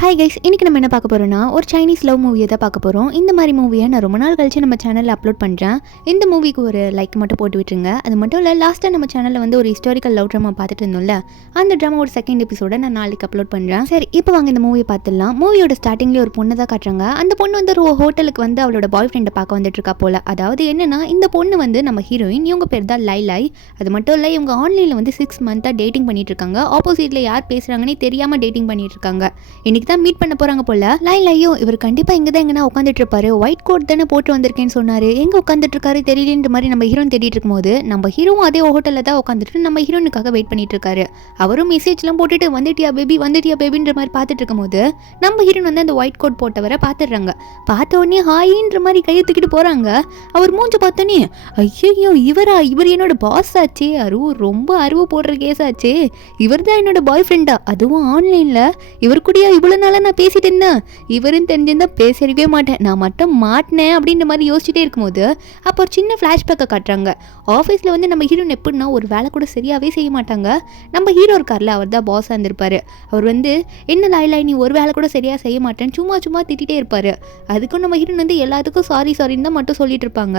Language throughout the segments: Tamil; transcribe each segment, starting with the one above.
ஹாய் கைஸ், இன்றைக்கி நம்ம என்ன பார்க்க போகிறோம்னா ஒரு சைனீஸ் லவ் மூவியை தான் பார்க்க போகிறோம். இந்த மாதிரி மூவியை நான் ரொம்ப நாள் கழிச்சு நம்ம சேனலில் அப்லோட் பண்ணுறேன். இந்த மூவிக்கு ஒரு லைக் மட்டும் போட்டு விட்டுருங்க. அது மட்டும் இல்லை, லாஸ்ட்டாக நம்ம சேனலில் வந்து ஒரு ஹிஸ்டாரிக்கல் லவ் ட்ராமா பார்த்துட்டு இருந்தோம்ல, அந்த ட்ராமா ஒரு செகண்ட் எபிசோட நான் நாளைக்கு அப்லோட் பண்ணுறேன். சரி, இப்போ வாங்க இந்த மூவியை பார்த்துடலாம். மூவியோட ஸ்டார்டிங்லேயே ஒரு பொண்ணு தான் காட்டுறாங்க. அந்த பொண்ணு வந்து ஒரு ஹோட்டலுக்கு வந்து அவளோட பாய் ஃப்ரெண்டை பார்க்க வந்துட்டு இருக்கா போல். அதாவது என்னன்னா, இந்த பொண்ணு வந்து நம்ம ஹீரோயின், இவங்க பேர் தான் லைலாய். அது மட்டும் இல்லை, இவங்க ஆன்லைனில் வந்து 6 மந்த்தாக டேட்டிங் பண்ணிட்டு இருக்காங்க. ஆப்போசிட்டில் யார் பேசுகிறாங்கன்னே தெரியாமல் டேட்டிங் பண்ணிட்டு இருக்காங்க. இன்னைக்கு தான் மீட் பண்ண போறாங்க போல. லைலையும் இவர் கண்டிப்பா இங்க தான் எங்கனா உட்காந்துட்டு இருப்பாரு. ஒயிட் கோட் தானே போட்டு வந்திருக்கேன்னு சொன்னாரு. எங்க உட்காந்துட்டு இருக்காரு தெரியலன்ற மாதிரி நம்ம ஹீரோன் தேடிட்டு இருக்கும்போது, நம்ம ஹீரோவும் அதே ஹோட்டல்ல தான் உட்காந்துட்டு நம்ம ஹீரோனுக்காக வெயிட் பண்ணிட்டு இருக்காரு. அவரும் மெசேஜ்லாம் போட்டுட்டு வந்துட்டியா பேபின்ற மாதிரி பார்த்துட்டு இருக்கும்போது, நம்ம ஹீரோன் வந்து அந்த ஒயிட் கோட் போட்டவரை பார்த்துடுறாங்க. பார்த்த உடனே ஹாயின்ற மாதிரி கையை தூக்கிட்டு போறாங்க. அவர் மூஞ்ச பார்த்தோன்னே, ஐயோ இவர் என்னோட பாஸ் ஆச்சே, ரொம்ப அருவு போடுற கேஸ் ஆச்சே, இவர் தான் என்னோட பாய் ஃப்ரெண்டா, அதுவும் ஆன்லைன்ல, இவர் கூடயா இவ்வளவு நாளா நான் பேசிட்டு இருந்தேன், இவரும் தெரிஞ்சிருந்தா பேசிருக்கவே மாட்டேன், நான் மட்டும் மாட்டினேன் அப்படின்ற மாதிரி யோசிச்சுட்டே இருக்கும்போது, அப்போ ஒரு சின்ன ஃப்ளாஷ்பேக்கை காட்டுறாங்க. ஆஃபீஸில் வந்து நம்ம ஹீரோன் எப்படின்னா ஒரு வேலை கூட சரியாகவே செய்ய மாட்டாங்க. நம்ம ஹீரோ இருக்கார்ல, அவர் தான் பாஸாக இருந்திருப்பாரு. அவர் வந்து என்ன லைலாய் நீ ஒரு வேலை கூட சரியாக செய்ய மாட்டேன்னு சும்மா திட்டிகிட்டே இருப்பார். அதுக்கும் நம்ம ஹீரோன் வந்து எல்லாத்துக்கும் சாரின்னு தான் மட்டும் சொல்லிட்டு இருப்பாங்க.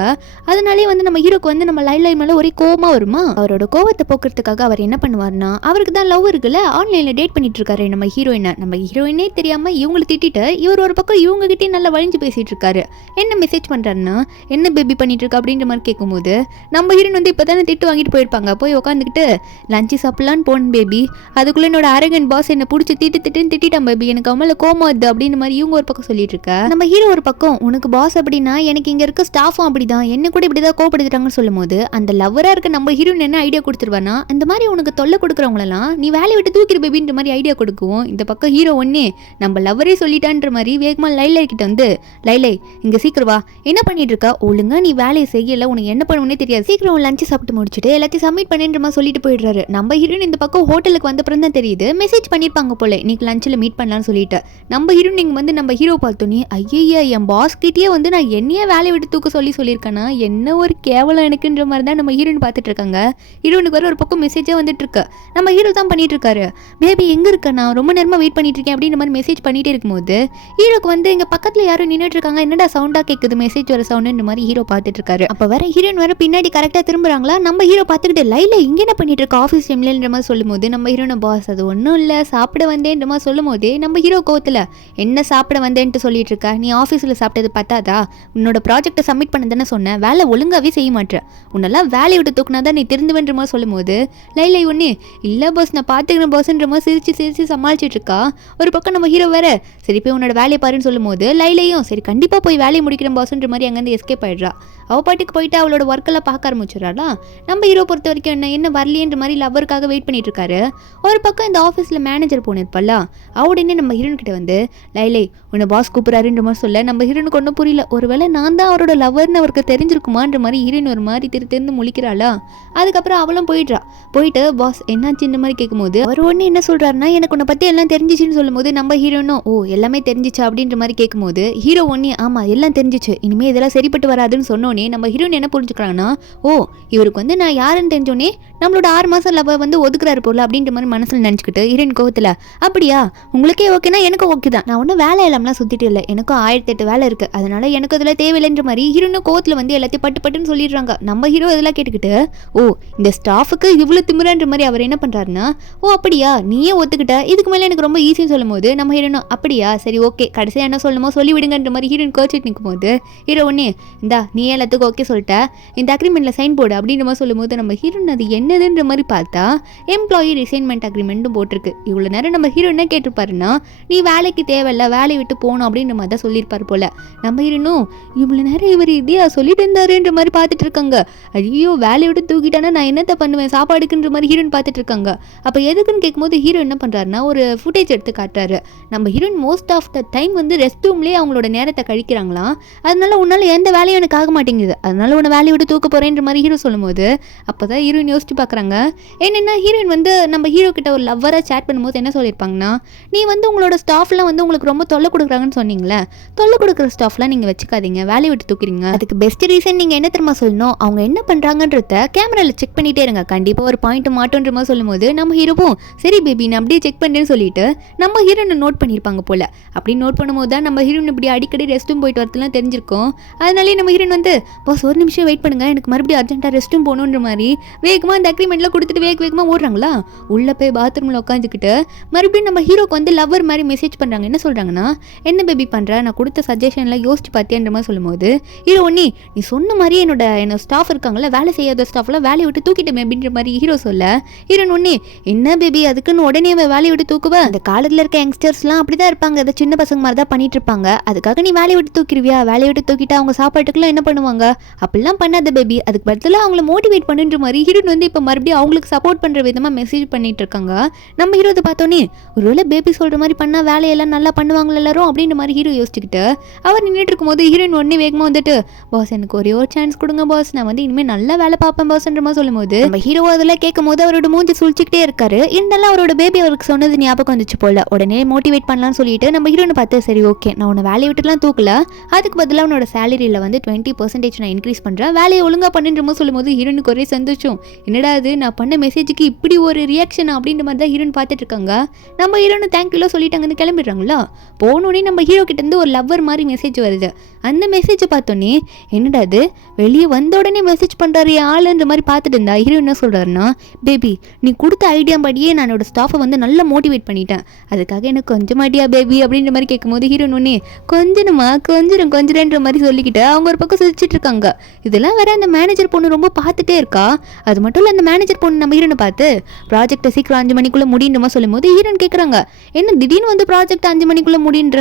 அதனாலே வந்து நம்ம ஹீரோக்கு வந்து நம்ம லைலாய் மேலே ஒரே கோவமாக வருமா. அவரோட கோவத்தை போக்குறதுக்காக அவர் என்ன பண்ணுவார்னா, அவருக்கு தான் லவ் இருக்குல்ல, ஆன்லைனில் டேட் பண்ணிட்டு இருக்காரு நம்ம ஹீரோயினை. நம்ம ஹீரோயினே தெரியாமல் இவங்களை திட்டிட்டு இவர் ஒரு பக்கம் இவங்க கிட்டே நல்லா வழிஞ்சு பேசிட்டு இருக்காரு. என்ன மெசேஜ் பண்றாருன்னா, என்ன பேபி பண்ணிட்டு இருக்கா அப்படின்ற மாதிரி கேட்கும்போது, நம்ம ஹீரோன் வந்து இப்போ தானே திட்டு வாங்கிட்டு போயிருப்பாங்க. போய் உட்காந்துக்கிட்டு லஞ்சு சாப்பிடலான்னு போன பேபி, அதுக்குள்ள என்னோட அரகன் பாஸ் என்ன பிடிச்சி திட்டிட்டான் பேபி, எனக்கு அவங்கள கோமா வருது அப்படின்னு மாதிரி இவங்க ஒரு பக்கம் சொல்லிட்டு இருக்க. நம்ம ஹீரோ ஒரு பக்கம், உனக்கு பாஸ் அப்படின்னா எனக்கு இங்க இருக்க ஸ்டாஃபும் அப்படிதான், என்ன கூட இப்படிதான் கோபப்படுத்துறாங்கன்னு சொல்லும் போது, அந்த லவ்வரா இருக்க நம்ம ஹீரோன் என்ன ஐடியா கொடுத்துருவானா, இந்த மாதிரி உனக்கு தொல்லை கொடுக்குறவங்களெல்லாம் நீ வேலையை விட்டு தூக்கிற பேபின்ற மாதிரி ஐடியா கொடுக்குவோம். இந்த பக்கம் ஹீரோ ஒன்னே நம்ம லவ்வரே சொல்லிட்டான்ற மாதிரி வேகமா லைலை கிட்ட வந்து, லைலை இங்க சீக்கிரம் வா, என்ன பண்ணிட்டு இருக்கா, ஒழுங்கா நீ வேலையை செய்யல, உனக்கு என்ன பண்ணுவோன்னே தெரியாது, சீக்கிரம் லஞ்சு சாப்பிட்டு முடிச்சுட்டு எல்லாத்தையும் சப்மிட் பண்ணுன்ற மாதிரி சொல்லிட்டு போயிடுறாரு. நம்ம ஹீரோயின் இந்த பக்கம் ஹோட்டலுக்கு வந்தப்புறம் தான் தெரியுது, மெசேஜ் பண்ணிருப்பாங்க போல, இன்னைக்கு லஞ்சில் மீட் பண்ணலாம்னு சொல்லிட்டு. நம்ம ஹீரோயின் வந்து நம்ம ஹீரோ பார்த்தோன்னே, ஐயா என் பாஸ் கிட்டே வந்து நான் என்னையே வேலையை விட்டு தூக்க சொல்லியிருக்கேன்னா, என்ன ஒரு கேவலம் எனக்குன்ற மாதிரி தான் நம்ம ஹீரோயின் பார்த்துட்டு இருக்காங்க. ஹீரோனுக்கு வர ஒரு பக்கம் மெசேஜே வந்துட்டு இருக்கு. நம்ம ஹீரோ தான் பண்ணிட்டு இருக்காரு, பேபி எங்க இருக்க, நான் ரொம்ப நேரமா வெயிட் பண்ணிட்டு இருக்கேன் அப்படின்ற மாதிரி மெசேஜ் பண்ணிட்டே இருக்கும்போது, ஹீரோக்கு வந்து இங்க பக்கத்துல யாரும் நின்றுட்டு இருக்காங்க, என்னடா சவுண்டா கேக்குது, மெசேஜ் வர சவுண்ட் மாதிரி ஹீரோ பார்த்துட்டு இருக்காரு. அப்ப வர ஹீரோயின் வர பின்னாடி கரெக்டா திரும்புறாங்களா, நம்ம ஹீரோ பார்த்துக்கிட்டு லைல இங்க என்ன பண்ணிட்டு இருக்க ஆஃபீஸ் டைம்லன்ற மாதிரி சொல்லும் போது, நம்ம ஹீரோன பாஸ் அது ஒன்றும் இல்லை சாப்பிட வந்தேன்ற மாதிரி சொல்லும் போதே, நம்ம ஹீரோ கோவத்துல என்ன சாப்பிட வந்தேன்ட்டு சொல்லிட்டு இருக்க, நீ ஆஃபீஸில் சாப்பிட்டது பார்த்தாதா, உன்னோட ப்ராஜெக்டை சப்மிட் பண்ண தானே சொன்னேன், வேலை ஒழுங்காவே செய்ய மாட்டேன், உன்னெல்லாம் வேலையை விட்டு தூக்குனாதான் நீ திருந்துவேன்ற மாதிரி சொல்லும் போது, லைலை ஒன்று இல்லை பாஸ் நான் பார்த்துக்கிறேன் பாஸ்ன்ற மாதிரி சிரிச்சு சமாளிச்சுட்டு இருக்கா. ஒரு பக்கம் நம்ம ஹீரோ வேற, சரி போய் உன்னோட வேலையை பாருன்னு சொல்லும் போது, லைலையும் சரி கண்டிப்பாக போய் வேலையை முடிக்கிறேன் பாஸ்ன்ற மாதிரி அங்கேருந்து எஸ்கேப் ஆயிடுறா. அவ பாட்டுக்கு போயிட்டு அவளோட ஒர்க்கெல்லாம் பார்க்க ஆரம்பிச்சிடறாளா. நம்ம ஹீரோ பொறுத்த வரைக்கும் என்ன வரலையன்ற மாதிரி லவ்வருக்காக வெயிட் பண்ணிட்டு இருக்காரு. ஒரு பக்கம் இந்த ஆஃபீஸில் மேனேஜர் போனிருப்பல்ல, உடனே நம்ம ஹீரோன் கிட்ட வந்து, லைலை உன்னை பாஸ் கூப்பிட்றாருன்ற மாதிரி சொல்ல, நம்ம ஹீரோனுக்கு ஒன்றும் புரியல, ஒருவேளை நான் தான் அவரோட லவ்வர்னு அவருக்கு தெரிஞ்சிருக்குமான்ற மாதிரி ஹீரோயின் ஒரு மாதிரி திருந்து முழிக்கிறாளா. அதுக்கப்புறம் அவளும் போயிட்டு பாஸ் என்னாச்சு இந்த மாதிரி கேட்கும்போது, அவர் ஒன்று என்ன சொல்றாருன்னா, எனக்கு உன்னை பற்றி எல்லாம் தெரிஞ்சிச்சுன்னு சொல்லும் போது, நம்ம ஹீரோனும் ஓ எல்லாமே தெரிஞ்சிச்சா அப்படின்ற மாதிரி கேட்கும்போது, ஹீரோ ஒன்னே ஆமா எல்லாம் தெரிஞ்சிச்சு, இனிமே இதெல்லாம் சரிப்பட்டு வராதுன்னு சொன்னோன்னே நம்ம ஹீரோயின் என்ன புரிஞ்சுக்கிறாங்கன்னா, ஓ இவருக்கு வந்து நான் யாருன்னு தெரிஞ்சோன்னே நம்மளோட 6 மாசம் லவ் வந்து ஒதுக்குறாரு போல அப்படின்ற மாதிரி மனசுல நினச்சிக்கிட்டு ஹீரோயின் கோவத்தில், அப்படியா உங்களுக்கே ஓகேனா எனக்கும் ஓகே தான், நான் ஒன்றும் வேலை இல்லாமலாம் சுற்றிட்டு இல்லை, எனக்கும் 1008 வேலை இருக்குது, அதனால எனக்கு அதில் தேவையில்லைன்ற மாதிரி ஹீரோனும் கோவத்தில் வந்து எல்லாத்தையும் பட்டுன்னு சொல்லிடுறாங்க. நம்ம ஹீரோ இதெல்லாம் கேட்டுக்கிட்டு, ஓ இந்த ஸ்டாஃபுக்கு இவ்வளோ திமிரன்ற மாதிரி அவர் என்ன பண்ணுறாருன்னா, ஓ அப்படியா நீயே ஒத்துக்கிட்ட, இதுக்கு மேலே எனக்கு ரொம்ப ஈஸின்னு சொல்லும் போது, நம்ம ஹீரோனும் அப்படியா சரி ஓகே கடைசியாக என்ன சொல்லணுமோ சொல்லி விடுங்கன்ற மாதிரி ஹீரோயின் கோச்சிட்டு நிற்கும் போது, ஹீரோ ஒன்னே இந்தா நீ எல்லாத்துக்கும் ஓகே சொல்லிட்ட, இந்த அக்ரிமெண்ட்டில் சைன் போடு அப்படின்ற மாதிரி சொல்லும் போது, நம்ம ஹீரோயின் அது என்னதுன்ற மாதிரி பார்த்தா எம்ப்ளாயி ரிசைன்மெண்ட் அக்ரிமெண்ட்டும் போட்டிருக்கு. இவ்வளோ நேரம் நம்ம ஹீரோ என்ன கேட்டிருப்பாருன்னா, நீ வேலைக்கு தேவையில்ல வேலையை விட்டு போகணும் அப்படின்ற மாதிரி தான் சொல்லியிருப்பார் போல. நம்ம ஹீரோனும் இவ்வளோ நேரம் இவர் இதே சொல்லிட்டு இருந்தாருன்ற மாதிரி பார்த்துட்டு இருக்காங்க. ஐயோ வேலையை விட்டு தூக்கிட்டானா நான் என்னத்தை பண்ணுவேன் சாப்பாடுக்குன்ற மாதிரி ஹீரோயின் பார்த்துட்டு இருக்காங்க. அப்போ எதுக்குன்னு கேட்கும்போது ஹீரோ என்ன பண்ணுறாருன்னா, ஒரு ஃபுட்டேஜ் எடுத்து காட்டுறாரு. நம்ம heroine most of the time வந்து ரெஸ்ட் ரூம்லேயே அவங்களோட நேரத்தை கழிக்கிறாங்களாம். அதனால உன்னால் எந்த வேலையும் எனக்கு ஆக மாட்டேங்குது, அதனால உன்னை வேலையை விட்டு தூக்க போகிறேன்ற மாதிரி ஹீரோ சொல்லும்போது, அப்போ தான் ஹீரோயின் யோசிச்சு பார்க்குறாங்க. என்னென்னா ஹீரோயின் வந்து நம்ம ஹீரோ கிட்ட ஒரு லவ்வராக சேட் பண்ணும்போது என்ன சொல்லியிருப்பாங்கன்னா, நீ வந்து உங்களோட ஸ்டாஃப்லாம் வந்து உங்களுக்கு ரொம்ப தொல்லை கொடுக்குறாங்கன்னு சொன்னீங்களே, தொல்லை கொடுக்குற ஸ்டாஃப்லாம் நீங்கள் வச்சுக்காதீங்க, வேலையை விட்டு தூக்கிறீங்க. அதுக்கு பெஸ்ட் ரீசன் நீங்கள் என்ன தெரியுமா சொல்லணும், அவங்க என்ன பண்ணுறாங்கன்றத கேமராவில் செக் பண்ணிகிட்டே இருங்க, கண்டிப்பாக ஒரு பாயிண்ட் மாட்டோன்ற மாதிரி சொல்லும்போது நம்ம ஹீரோவும் சரி பேபி நான் அப்படியே செக் பண்ணுறேன்னு சொல்லிட்டு நம்ம ஹீரோனை நோட் பண்ணியிருப்பாங்க போல். அப்படி நோட் பண்ணும்போது தான் நம்ம ஹீரோன் இப்படி அடிக்கடி ரெஸ்ட் ரூம் போயிட்டு வரதுலாம் தெரிஞ்சிருக்கும். அதனாலே நம்ம ஹீரோன் வந்து பாஸ் ஒரு நிமிஷம் வெயிட் பண்ணுங்க, எனக்கு மறுபடியும் அர்ஜென்ட்டாக ரெஸ்ட் ரூம் போகணுன்ற மாதிரி வேகமாக அந்த அக்ரிமெண்ட்லாம் கொடுத்துட்டு வேகமாக ஓடுறாங்களா. உள்ளே போய் பாத்ரூமில் உட்காந்துக்கிட்டு மறுபடியும் நம்ம ஹீரோக்கு வந்து லவ்வர் மாதிரி மெசேஜ் பண்ணுறாங்க. என்ன சொல்கிறாங்கன்னா, என்ன பேபி பண்ணுற, நான் கொடுத்த சஜஷன்லாம் யோசிச்சு பார்த்தியான்ற மாதிரி சொல்லும்போது ஹீரோ ஒன்னி நீ சொன்ன மாதிரி என்னோட ஸ்டாஃப் இருக்காங்களா, வேலை செய்யாத ஸ்டாஃப்லாம் வேலையை விட்டு தூக்கிட்டேன் அப்படின்ற மாதிரி ஹீரோ சொல்ல, ஹீரோன் ஒன்னி என்ன பேபி அதுக்குன்னு உடனே வேலையை விட்டு தூக்குவேன், அந்த காலத்தில் இருக்க யங்ஸ்டர்ஸ்லாம் அப்படி தான் இருப்பாங்க, அதை சின்ன பசங்க மாதிரி தான் பண்ணிட்டு இருப்பாங்க, அதுக்காக நீ வேலையை விட்டு தூக்கிடுவியா, வேலையை விட்டு தூக்கிட்டா அவங்க சாப்பாட்டுக்குலாம் என்ன பண்ணுவாங்க, அப்படிலாம் பண்ணாத பேபி, அதுக்கு பதிலாக அவங்கள மோட்டிவேட் பண்ணுன்ற மாதிரி ஹீரோன் வந்து இப்போ மறுபடியும் அவங்களுக்கு சப்போர்ட் பண்ணுற விதமாக மெசேஜ் பண்ணிட்டு இருக்காங்க. நம்ம ஹீரோ அதை பார்த்தோன்னே ஒருவேளை பேபி சொல்கிற மாதிரி பண்ணால் வேலையெல்லாம் நல்லா பண்ணுவாங்க எல்லாரும் அப்படின்ற மாதிரி ஹீரோ யோசிச்சுக்கிட்டு அவர் நின்றுட்டு இருக்கும்போது ஹீரோயின் உடனே வேகமாக வந்துட்டு பாஸ் எனக்கு ஒரே ஒரு சான்ஸ் கொடுங்க பாஸ், நான் வந்து இனிமேல் நல்லா வேலை பார்ப்பேன் பாஸ்ன்ற மாதிரி சொல்லும்போது நம்ம ஹீரோ அதெல்லாம் கேட்கும் போது அவரோட மூஞ்சி சுழிச்சிக்கிட்டே இருக்காரு. இருந்தாலும் அவரோட பேபி அவருக்கு சொன்னது ஞாபகம் வந்துச்சு போல. உடனே மோட்டிவேட் பண்ணலாம்னு சொல்லிட்டு நம்ம ஹீரோனை பார்த்து சரி ஓகே நான் உன்னை வேலையை விட்டுலாம் தூக்கல, அதுக்கு பதிலாக உன்னோட சேலரியில் வந்து 20% நான் இன்க்ரீஸ் பண்ணுறேன், வேலையை ஒழுங்காக பண்ணுன்ற மாதிரி சொல்லும்போது ஹீரோனுக்கு ஒரே சந்தோஷம். என்னடா அது நான் பண்ண மெசேஜுக்கு இப்படி ஒரு ரியாக்ஷன் அப்படின்ற மாதிரி தான் ஹீரோன் பார்த்துட்டு இருக்காங்க. நம்ம ஹீரோனு தேங்க்யூல சொல்லிட்டாங்கன்னு கிளம்பிடுறாங்களா. போனோடனே நம்ம ஹீரோ கிட்டேருந்து ஒரு லவ்வர் மாதிரி மெசேஜ் வருது. அந்த மெசேஜை பார்த்தோன்னே என்னடா அது வெளியே வந்த உடனே மெசேஜ் பண்ணுறாரு ஆளுன்ற மாதிரி பார்த்துட்டு இருந்தா ஹீரோ என்ன சொல்கிறாருன்னா, பேபி நீ கொடுத்த ஐடியா படியே நான் என்னோட ஸ்டாஃபை வந்து நல்லா மோட்டிவேட் பண்ணிட்டேன், அதுக்காக எனக்கு கொஞ்சம் மாட்டியா பேபி அப்படின்ற மாதிரி கேட்கும்போது ஹீரோன் ஒன்னே கொஞ்சமா கொஞ்சம்ன்ற மாதிரி சொல்லிக்கிட்டு அவங்க ஒரு பக்கம் சிரிச்சிட்டு இருக்காங்க. இதெல்லாம் வேற அந்த மேனேஜர் பொண்ணு ரொம்ப பார்த்துட்டே இருக்கா. அது மட்டும் இல்லை அந்த மேனேஜர் பொண்ணு நம்ம ஹீரோனை பார்த்து ப்ராஜெக்டை சீக்கிரம் 5 மணிக்குள்ளே முடியுமா சொல்லும்போது ஹீரோன் கேட்குறாங்க, என்ன திடீர்னு வந்து ப்ராஜெக்ட் 5 மணிக்குள்ளே முடின்ற,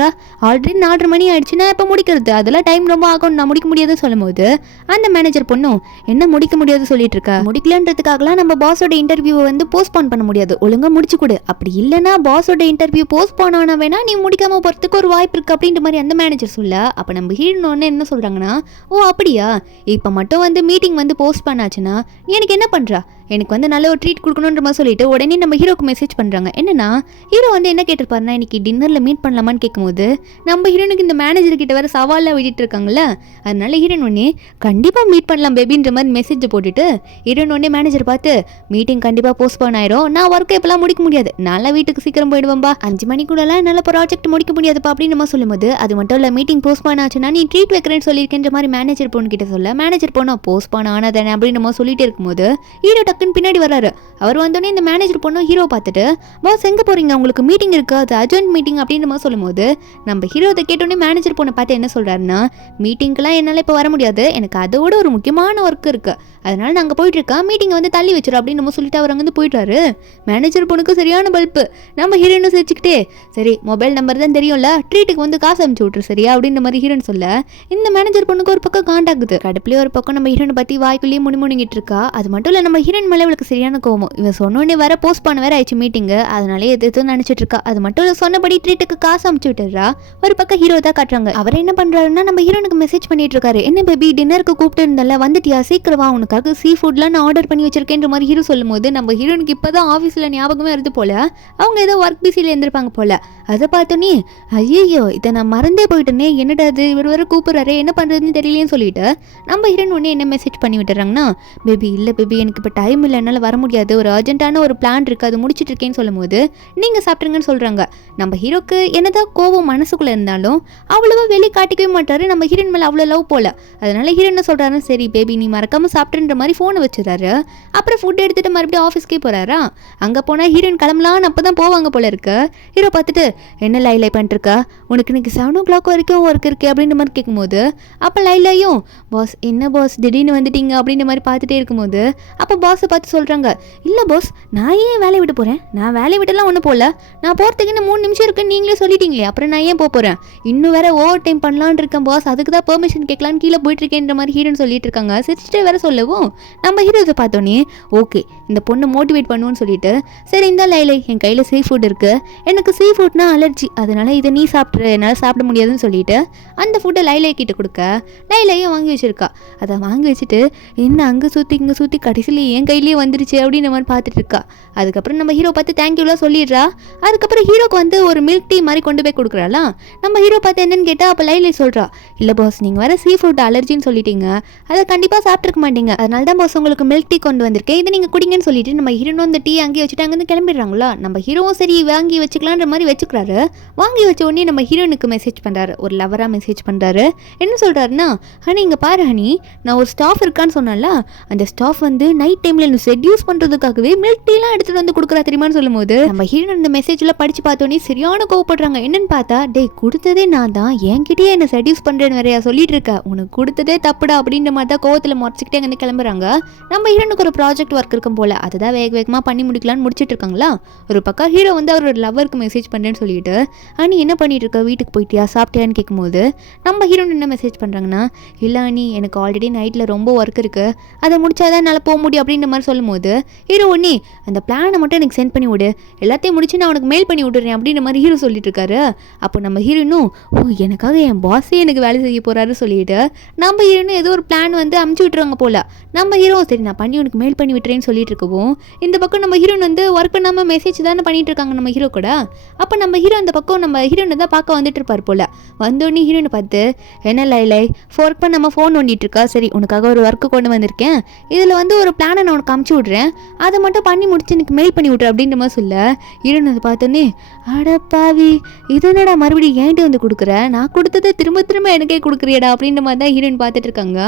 ஆல்ரெடி 4:30 மணி ஆயிடுச்சுன்னா எப்போ முடிக்கிறது, அதெல்லாம் டைம் ரொம்ப ஆகும், நான் முடிக்க முடியாதுன்னு சொல்லும்போது அந்த மேனேஜர் பொண்ணும் என்ன முடிக்க முடியாது சொல்லிட்டு இருக்கா, முடிக்கலன்றதுக்காகலாம் நம்ம பாஸோட இன்டர்வியூவை வந்து போஸ்ட்போன் பண்ண முடியாது, ஒழுங்கா முடிச்சு கொடு, அப்படி இல்லைன்னா பாஸோட இன்டர்வியூ போஸ்ட்போன் ஆனா வேணா நீ முடிக்காம போறதுக்கு ஒரு வாய்ப்பு இருக்கு அப்படின்ற மாதிரி அந்த மேனேஜர் சொல்ல. அப்ப நம்ம ஹீரோன்னு என்ன சொல்றாங்கன்னா, ஓ அப்படியா இப்போ மட்டும் வந்து மீட்டிங் வந்து போஸ்ட் பண்ணாச்சுன்னா எனக்கு என்ன பண்றா, எனக்கு வந்து நல்ல ஒரு ட்ரீட் கொடுக்கணுன்ற மாதிரி சொல்லிட்டு உடனே நம்ம ஹீரோக்கு மெசேஜ் பண்ணுறாங்க. என்னன்னா ஹீரோ வந்து என்ன கேட்டிருப்பாருன்னா இன்னைக்கு டின்னரில் மீட் பண்ணலாமான்னு கேட்கும்போது நம்ம ஹீரோனுக்கு இந்த மேனேஜர் கிட்ட வேறு சவாலில் விட்டுட்டு இருக்காங்கல்ல, அதனால ஹீரோன் ஒன்னே கண்டிப்பாக மீட் பண்ணலாம் பேபின்ற மாதிரி மெசேஜ் போட்டுட்டு ஹீரோன் ஒன்னே மேனேஜர் பார்த்து மீட்டிங் கண்டிப்பாக போஸ்ட்போன் ஆயிரும், நான் ஒர்க்கை இப்போலாம் முடிக்க முடியாது, நல்லா வீட்டுக்கு சீக்கிரம் போயிடுவேன்பா, 5 மணிக்குள்ளலாம் என்னால் ப்ராஜெக்ட் முடிக்க முடியாதுப்பா அப்படின்னு நம்ம சொல்லும்போது அது மட்டும் இல்லை மீட்டிங் போஸ்ட்போன் ஆச்சுன்னா நீ ட்ரீட் வைக்கிறேன்னு சொல்லியிருக்கேன்ற மாதிரி மேனேஜர் பொண்ணு கிட்ட சொல்ல, மேனேஜர் பொண்ணு போஸ்ட்போன் ஆனாதானே அப்படின்னு நம்ம சொல்லிட்டே இருக்கும்போது ஹீரோ பின்னாடி வராரு. அவர் வந்தோடனே இந்த மேனேஜர் பொண்ணும் ஹீரோ பார்த்துட்டு பாஸ் எங்கே போறீங்க, உங்களுக்கு மீட்டிங் இருக்கு, அது அர்ஜென்ட் மீட்டிங் அப்படின்ற மாதிரி சொல்லும்போது நம்ம ஹீரோ அதை கேட்டோடனே மேனேஜர் பொண்ணை பார்த்து என்ன சொல்றாருன்னா, மீட்டிங்க்கெல்லாம் என்னால் இப்போ வர முடியாது, எனக்கு அதோட ஒரு முக்கியமான ஒர்க் இருக்கு, அதனால நாங்கள் போயிட்டு இருக்கோம், மீட்டிங்கை வந்து தள்ளி வச்சிடும் அப்படின்னு நம்ம சொல்லிட்டு அவர் அங்கேருந்து போயிட்டாரு. மேனேஜர் பொண்ணுக்கு சரியான பல்ப்பு. நம்ம ஹீரோன்னு சிரிச்சுக்கிட்டே சரி மொபைல் நம்பர் தான் தெரியும்ல, ட்ரீட்டுக்கு வந்து காசு அனுப்பிச்சு விட்ரு சரியா அப்படின்ற மாதிரி ஹீரோன்னு சொல்ல இந்த மேனேஜர் பொண்ணுக்கு ஒரு பக்கம் காண்டாகுது. கடுப்புலேயே ஒரு பக்கம் நம்ம ஹீரோனை பற்றி வாய்க்குள்ளேயே முணுமுணுங்கிட்டு இருக்கா. அது மட்டும் இல்லை நம்ம ஹீரோயின் மேலே இவளுக்கு சரியான கோவம். இவன் சொன்னோடனே வர போஸ்ட் பண்ண வேற ஆயிடுச்சு மீட்டிங்கு, அதனாலே எது நினைச்சிட்டு இருக்கா. அது மட்டும் இல்லை சொன்னபடி ட்ரீட்டுக்கு காசு அனுப்பிச்சு விட்டுறா. ஒரு பக்கம் ஹீரோ தான் காட்டுறாங்க. அவர் என்ன பண்றாருன்னா நம்ம ஹீரோனுக்கு மெசேஜ் பண்ணிட்டு இருக்காரு, என்ன பேபி டின்னருக்கு கூப்பிட்டு இருந்தால வந்துட்டியா, சீக்கிரம் வா, உனக்காக சீ ஃபுட்லாம் நான் ஆர்டர் பண்ணி வச்சிருக்கேன்ற மாதிரி ஹீரோ சொல்லும்போது நம்ம ஹீரோனுக்கு இப்போதான் ஆஃபீஸில் ஞாபகமே வருது போல, அவங்க ஏதோ ஒர்க் பிஸியில் இருந்திருப்பாங்க போல. அதை பார்த்தோன்னே ஐயோ இதை நான் மறந்தே போயிட்டேனே, என்னடா அது இவர் வர கூப்பிட்றாரு என்ன பண்ணுறதுன்னு தெரியலேன்னு சொல்லிட்டு நம்ம ஹீரோன் உடனே என்ன மெசேஜ் பண்ணி விட்டுறாங்கன்னா, பேபி இல்லை பேபி எனக்கு இப்போ டைம் இல்லை, என்னால் வர முடியாது, ஒரு அர்ஜென்ட்டான ஒரு பிளான் இருக்குது, அது முடிச்சிட்டு இருக்கேன்னு சொல்லும்போது நீங்கள் சாப்பிட்ருங்கன்னு சொல்கிறாங்க. நம்ம ஹீரோக்கு என்னதான் கோவம் மனசுக்குள்ளே இருந்தாலும் அவ்வளோவா வெளியே காட்டிக்கவே மாட்டார். நம்ம ஹீரோயின் மேலே அவ்வளோ லவ் போல. அதனால ஹீரோ என்ன சொல்கிறாரு, சரி பேபி நீ மறக்காமல் சாப்பிட்ருன்ற மாதிரி ஃபோனை வச்சுறாரு. அப்புறம் ஃபுட் எடுத்துகிட்டு மறுபடியும் ஆஃபீஸ்க்கே போகிறாரா. அங்கே போனால் ஹீரோயின் கிளம்பலான்னு அப்போ தான் போவாங்க போல இருக்கு. ஹீரோ பார்த்துட்டு என்ன லைலை பண்ணிருக்கா, உனக்கு இன்னைக்கு 7 o'clock வரைக்கும் ஒர்க் இருக்கு அப்படின்ற மாதிரி கேட்கும்போது அப்போ லைலையும் பாஸ் என்ன பாஸ் திடீர்னு வந்துட்டீங்க அப்படின்ற மாதிரி பார்த்துட்டே இருக்கும்போது அப்போ பாஸை பார்த்து சொல்கிறாங்க, இல்லை பாஸ் நான் ஏன் வேலையை விட்டு போகிறேன், நான் வேலையை விட்டுலாம் ஒன்றும் போகல, நான் போகிறதுக்கு இன்னும் 3 நிமிஷம் இருக்குன்னு நீங்களே சொல்லிட்டீங்களே, அப்புறம் நான் ஏன் போகிறேன், இன்னும் வேற ஓவர் டைம் பண்ணலான்னு இருக்கேன் பாஸ், அதுக்கு தான் பெர்மிஷன் கேட்கலான்னு கீழே போயிட்டு இருக்கேன்ற மாதிரி ஹீரோன்னு சொல்லிட்டு இருக்காங்க. சிரிச்சுட்டே வேற சொல்லவும் நம்ம ஹீரோஸை பார்த்தோன்னே ஓகே இந்த பொண்ணை மோட்டிவேட் பண்ணுவோன்னு சொல்லிட்டு சரி இந்த லைலை என் கையில் சீ ஃபுட் இருக்குது, எனக்கு சீ ஃபுட்னா அலர்ஜி, அதனால இதை நீ சாப்பிட்ரு, என்னால் சாப்பிட முடியாதுன்னு சொல்லிட்டு அந்த ஃபுட்டை லைலை கிட்ட கொடுக்க லைலையும் வாங்கி வச்சிருக்கா. அதை வாங்கி வச்சுட்டு என்ன அங்கே சுற்றி இங்கே சுற்றி கடைசியில் என் கையிலேயே வந்துருச்சு அப்படின்ற மாதிரி பார்த்துட்டு இருக்கா. அதுக்கப்புறம் நம்ம ஹீரோ பார்த்து தேங்க்யூலாம் சொல்லிடுறா. அதுக்கப்புறம் ஹீரோக்கு வந்து ஒரு மில்க் டீ மாதிரி கொண்டு போய் கொடுக்குறாளா. நம்ம ஹீரோ பார்த்து என்னன்னு கேட்டால் அப்போ லைலி சொல்கிறா, இல்லை பாஸ் நீங்கள் வேறு சீ ஃபுட் அலர்ஜின்னு சொல்லிட்டீங்க, அதை கண்டிப்பாக சாப்பிட்ருக்க மாட்டீங்க, அதனால தான் பாஸ் உங்களுக்கு மில்க் டீ கொண்டு வந்திருக்கேன், இதை நீங்கள் குடிங்கன்னு சொல்லிட்டு நம்ம ஹீரோனும் அந்த டீ அங்கேயே வச்சுட்டு அங்கேருந்து கிளம்பிடுறாங்களா. நம்ம ஹீரோவும் சரி வாங்கி வச்சுக்கலான்ற மாதிரி வச்சுக்கிறாரு. வாங்கி வச்ச உடனே நம்ம ஹீரோனுக்கு மெசேஜ் பண்ணுறாரு, ஒரு லவராக மெசேஜ் பண்ணுறாரு. என்ன சொல்கிறாருன்னா, ஹனி இங்கே பாரு ஹனி, நான் ஒரு ஸ்டாஃப் இருக்கான்னு சொன்னால, அந்த ஸ்டாஃப் வந்து நைட் டைமில் என்ன செட்யூஸ் பண்ணுறதுக்காகவே மில்க் டீலாம் எடுத்துகிட்டு வந்து கொடுக்குறா தெரியுமான்னு சொல்லும் போது நம்ம ஹீரோ இந்த மெசேஜ்லாம் படித்து பார்த்தோன்னே சரியான கோவப்படுறாங்க. என்னன்னு பார்த்தா, டே கொடுத்ததே நான் தான், என்கிட்டயே என்ன செட்யூஸ் பண்ணுறேன்னு வேறையா சொல்லிட்டு இருக்க, உனக்கு கொடுத்ததே தப்புடா அப்படின்ற மாதிரி தான் கோவத்தில் முறைச்சிக்கிட்டே அங்கே கிளம்புறாங்க. நம்ம ஹீரோனுக்கு ஒரு ப்ராஜெக்ட் ஒர்க் இருக்கும் போல், அதுதான் வேகமாக பண்ணி முடிக்கலான்னு முடிச்சிட்டு இருக்காங்களா. ஒரு பக்கம் ஹீரோ வந்து அவரோட லவருக்கு மெசேஜ் பண்ணுறேன்னு சொல்லிட்டு, அனி என்ன பண்ணிட்டு இருக்க, வீட்டுக்கு போயிட்டியா சாப்பிட்டியான்னு கேட்கும்போது நம்ம ஹீரோன் என்ன மெசேஜ் பண்ணுறாங்கன்னா, இல்லை அனி எனக்கு ஆல்ரெடி நைட்டில் ரொம்ப ஒர்க் இருக்குது, அதை முடிச்சாதான் என்னால் போக முடியும் அப்படின்ற மாதிரி சொல்லும்போது ஹீரோ ஒன்னே அந்த பிளானை மட்டும் எனக்கு சென்ட் பண்ணி விடு, எல்லாத்தையும் முடிச்சு நான் உனக்கு மெயில் பண்ணி விட்டுறேன் அப்படின்ற மாதிரி ஹீரோ சொல்லிட்டு இருக்காரு. அப்போ நம்ம ஹீரோனும் ஓ எனக்காக என் பாஸே எனக்கு வேலை செய்ய போறாரு சொல்லிட்டு நம்ம ஹீரோனும் ஏதோ ஒரு பிளான் வந்து அமுச்சு விட்டுருவாங்க போல. நம்ம ஹீரோ சரி நான் பண்ணி உனக்கு மெயில் பண்ணி விட்டுறேன்னு சொல்லிட்டு இருக்கவும் இந்த பக்கம் நம்ம ஹீரோன் வந்து ஒர்க் பண்ணாமல் மெசேஜ் தானே பண்ணிட்டு இருக்காங்க நம்ம ஹீரோ கூட. அப்போ நம்ம ஹீரோ அந்த பக்கம் நம்ம ஹீரோனை தான் பார்க்க வந்துட்டு இருப்பார் போல. வந்தோடனே ஹீரோனை பார்த்து, என்ன லைலை ஒர்க் பண்ண நம்ம ஃபோன் நோண்டிட்டு இருக்கா, சரி உனக்காக ஒரு ஒர்க்கு கொண்டு வந்திருக்கேன், இதில் வந்து ஒரு பிளானை நான் உனக்கு அமுச்சு விட்றேன், அதை மட்டும் பண்ணி முடிச்சு எனக்கு மெயில் பண்ணி விட்ரு அப்படின்ற மாதிரி சொல்ல ஹீரோன் அதை பார்த்தோன்னே, அடப்பாவி இதனடா மறுபடியும் ஏன்ட்டு வந்து கொடுக்குற, நான் கொடுத்ததை திரும்ப திரும்ப எனக்கே கொடுக்குறியடா அப்படின்ற மாதிரி தான் ஹீரோயின் பார்த்துட்டு இருக்காங்க.